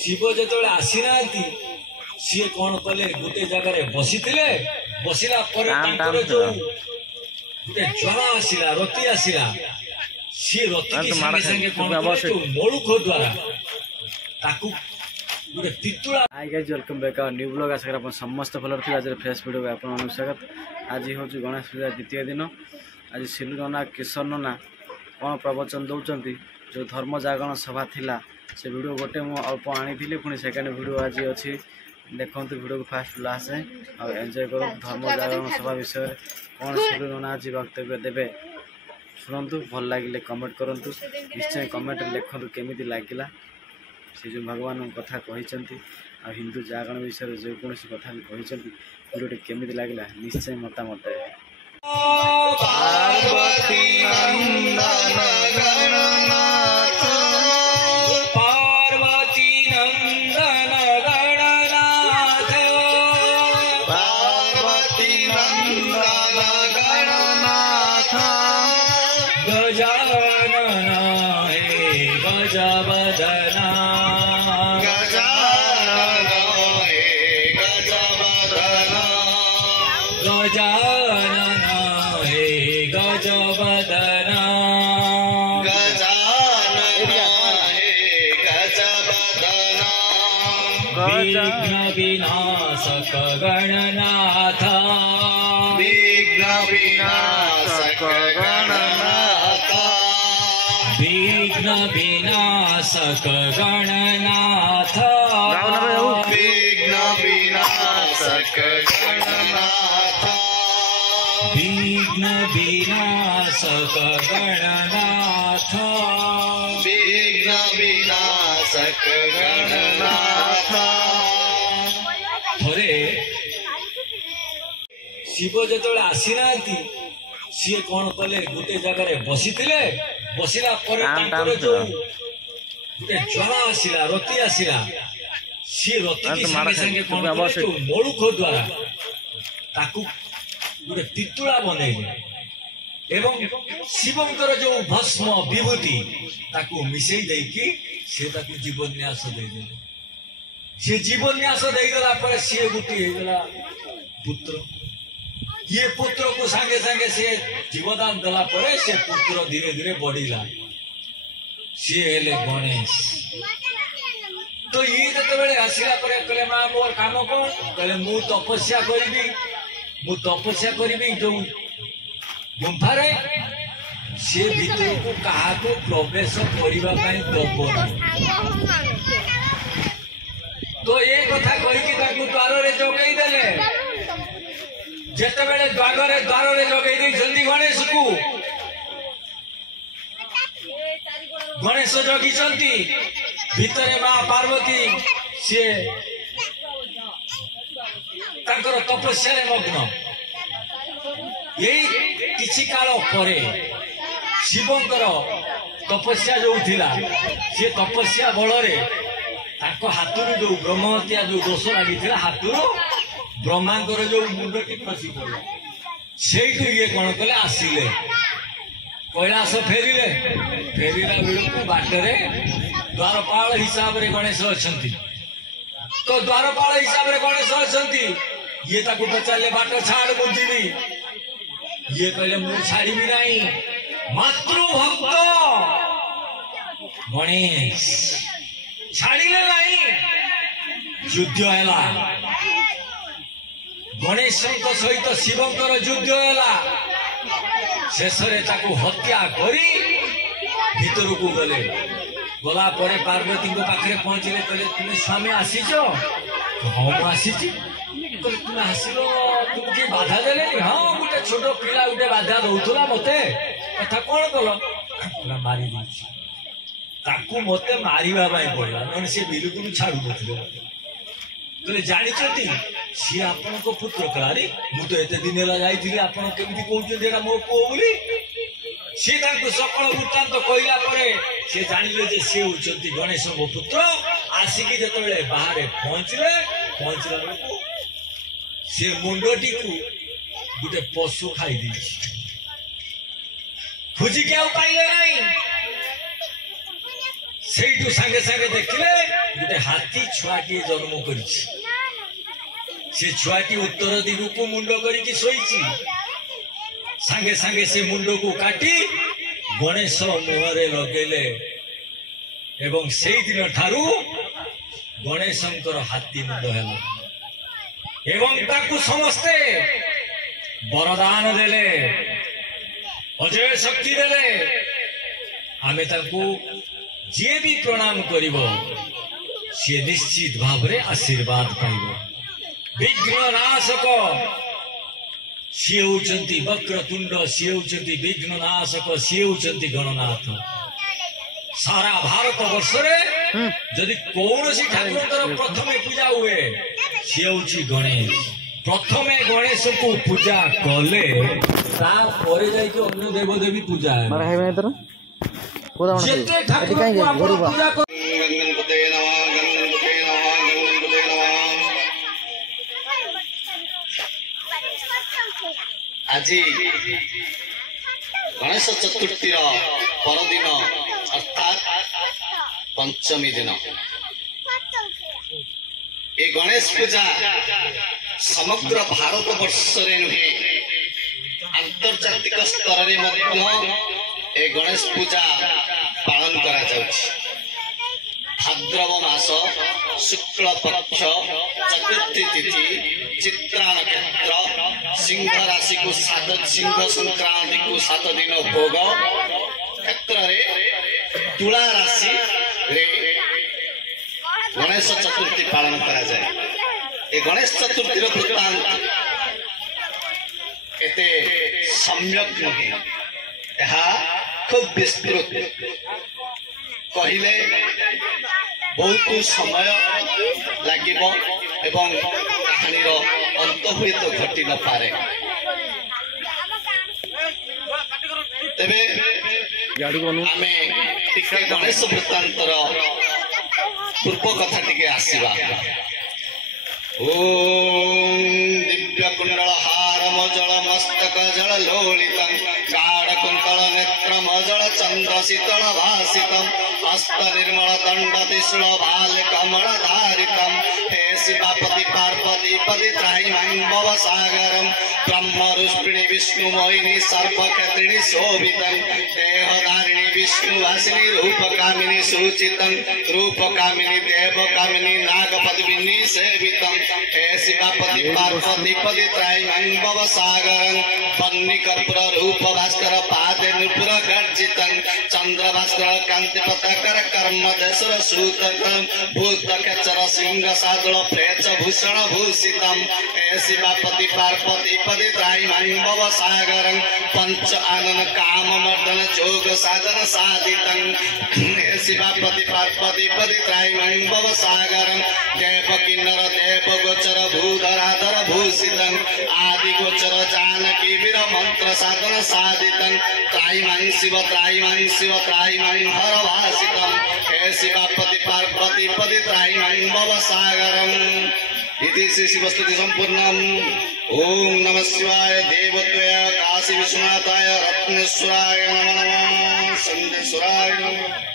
शिव जो आसी ना सी कौन कले गोटे जगार बसी बसला जो गोटे ज्वर आसला रति आसला सी रति संगे संगे कौन मलुख द्वारा hi guys welcome back our new blog. आशा करी समस्त भल थी। आज फ्रेश वीडियो आपन स्वागत। आज हूँ गणेश पूजा द्वितीय दिन। आज सिलु नना किशोर नना कौन प्रवचन दौरान जो धर्म जागरण सभा थिला से वीडियो गोटे मु अल्प आनी पुणी सेकेंड वीडियो आज अच्छी देखते वीडियो को फास्ट लास्ट और एंजॉय करो। धर्म जागरण सभा विषय कौन सिलु नना आज वक्तव्य देवे शुणु। भल लगे कमेंट करूँ, निश्चय कमेंट लिखु केमी लगिला से जो भगवान कथा कहते हिंदू जागरण विषय जो कौन कथा भी कहते वीडियो केमी लगे निश्चय मतामत विघ्न विनाशक गणनाथ विघ्न विनाशक गणनाथ विघ्न विनाशक गणनाथ विघ्न विनाशक गणनाथ विघ्न विनाशक गणनाथ विघ्न विनाशक गणनाथ। थोड़े शिव जो आसी ना सी कौन कले गोटे जगार बसी बसला जो गोटे ज्वर आसला रति आसला सी रति संगे संगे कौन जो मलुख द्वारा गोटे तितुला बनइले एवं शिवंकर जो भस्म विभूति ताकू मिसई देकी से ताकू जीवन्यास देदेले। सी जीवन्यास देदेला पर सी गोटे होगला पुत्र। ये पुत्र को संगे संगे से जीवदान देला पर से पुत्र धीरे धीरे बढ़िला सी हेले गणेश। तो ये जतबेले आसिला पर कहले मां मोर काम कौन कहले मु तपस्या करी जो गुंफारे से भीतर को कहा को प्रवेश करने तो ये कथा कही द्वार रे जगई देले जेते द्वार रे जगई जल्दी गणेश जगी भितर मां पार्वती सी तपस्या मग्न। यही किछि काल परे शिवंकर तपस्या जो थिला से तपस्या बल हाथरू जो ब्रह्म हत्या जो दोष लगी हाथरू ब्रह्मांकर जो मुंडटी खसी पड़ा से ये कौन कले आसिले कैलाश फेरिले फेरिला बेलू बाटरे द्वारपाल हिसाब रे गणेश अछंती। तो द्वारपाल हिसाब रे गणेश अछंती ये ताकू पचारे बाट छाड़ बुझीबी ये कहले मु छाड़ी नहीं मातृभक्त गणेश छाड़िले नहीं। युद्ध हैला गणेश सहित शिवंकर युद्ध हैला शेष हत्या करी भीतर को गले गला परे पार्वती पाखे पहुंचले कहले तुम्हें स्वामी आसीच हाँ आसी तुम आसिल तुमके बाधा देले हाँ गोटे छोट पिला गोटे बाधा दौला मते कथा कौन कल मारी ताकू मते मारिबा पड़ा नन से बिल्कुल छाड़ू कहले जानते सी आपण पुत्र कलारी मुझे एत दिन जाइए आपड़ केमी कहते मो पुओ बोली सी सकल वृत्तांत कहला सी जानिले जे सी होचंती गणेश मो पुत्र आसिकी जतबेले बाहर पहुंचला बेलू से मुंडटी को गोटे पशु खाई खोजिक पाइले नहीं ସେଇଠୁ ସାଙ୍ଗେ ସାଙ୍ଗେ ଦେଖିଲେ ଗୋଟେ ହାତୀ ଛୁଆଟିଏ ଜନ୍ମ କରିଛି। ସେ ଛୁଆଟି ଉତ୍ତର ଦିଗକୁ ମୁଣ୍ଡ କରିକି ଶୋଇଛି। ସାଙ୍ଗେ ସାଙ୍ଗେ ସେ ମୁଣ୍ଡକୁ କାଟି ଗଣେଶ ମୁହଁରେ ଲଗେଇଲେ ଏବଂ ସେଇଦିନ ଠାରୁ ଗଣେଶଙ୍କର ହାତୀ ମୁଣ୍ଡ ହେଲା ଏବଂ ତାକୁ ସମସ୍ତେ ବରଦାନ ଦେଲେ, ଅଜୟ ଶକ୍ତି ଦେଲେ। ଆମେ ତାଙ୍କୁ ଯିଏ ବି ପ୍ରଣାମ କରିବ ସିଏ ନିଶ୍ଚିତ ଭାବରେ ଆଶୀର୍ବାଦ ପାଇବ। ବିଘ୍ନ ନାଶକ ସିଏ ହେଉଛନ୍ତି ବକ୍ରତୁଣ୍ଡ, ସିଏ ହେଉଛନ୍ତି ବିଘ୍ନ ନାଶକ, ସିଏ ହେଉଛନ୍ତି ଗଣନାଥ। ସାରା ଭାରତ ବର୍ଷରେ ଯଦି କୌଣସି ଠାକୁରଙ୍କର ପ୍ରଥମେ ପୂଜା ହୁଏ ସିଏ ହେଉଛି ଗଣେଶ। ପ୍ରଥମେ ଗଣେଶକୁ ପୂଜା କଲେ ତାପରେ ଯାଇକି ଅନ୍ୟ ଦେବଦେବୀ ପୂଜା ହେବେ। ଯେତେ ଠାକୁରଙ୍କୁ ଆପଣ ପୂଜା କର गणपते नमः गणपते नमः गणपते नमः। आज गणेश चतुर्थी परदिन अर्थात पंचमी दिन ये गणेश पूजा समग्र भारत वर्ष नुहे आंतर्जातिक स्तर में गणेश पूजा पालन करा जाउछि। भाद्रव मास शुक्ल पक्ष चतुर्थी तिथि चित्रा नक्षत्र सिंह राशि को 7 सिंह संक्रांति को 7 दिन भोग क्षेत्र तुला राशि रे गणेश चतुर्थी पालन करा जाए। ये गणेश चतुर्थी वृत्तांत एते सम्यक नुहे, खूब विस्तृत कहले बहुत समय लगे एवं कहानी अंत हुए तो घटी न पारे। तेबे आमे टिके गणेश वृत्तांतर पूर्व कथा टिके आसीबा। ओम दिव्य कुंडल हारम जल मस्तक जल लोलितं गाढ़ कुंतल नेत्रम जल चंद्र शीतल भासितम हस्त निर्मल दंड त्रिशूल भाल कमल धारितम हे शिवापति पार्वती पति त्राहि भव सागरम ब्रह्म रुष्णि विष्णु मोहिनी सर्प क्षत्रिणी शोभितं देहधारिणी विष्णु वासिनी रूप कामिनी सूचितं रूप कामिनी देव कामिनी नाग पद्मिनी सेवितं हे शिवापति पार्वती पति त्राहि भव सागरं बन्नी कर्पूर रूप भास्कर पादे नुपुर गर्जितं चंद्र भास्कर कांति पताकर कर्म देशर सूतकं भूत केचर सिंह सादुल प्रेच भूषण भूषितं हे शिवापति पार्वती पति त्राहि भव सागरं पंच आनन काम मर्दन जोग साधन साधितं हे शिवापति पार्वती पति त्राहि भव सागरं देव किन्नर देव गोचर भूधराधर भूषितं आदि गोचर जानकी वीर मंत्र साधन साधितं त्राहि शिव त्राहि शिव त्राहि हर भासितं हे शिवापति पार्वती पति त्राहि भव सागरम् इति श्री शिवस्तुति संपूर्णम्। ओम नमः शिवाय देवत्वय काशी विश्वनाथाय रत्नेश्वराय नमः नमः संदेश्वराय नमः।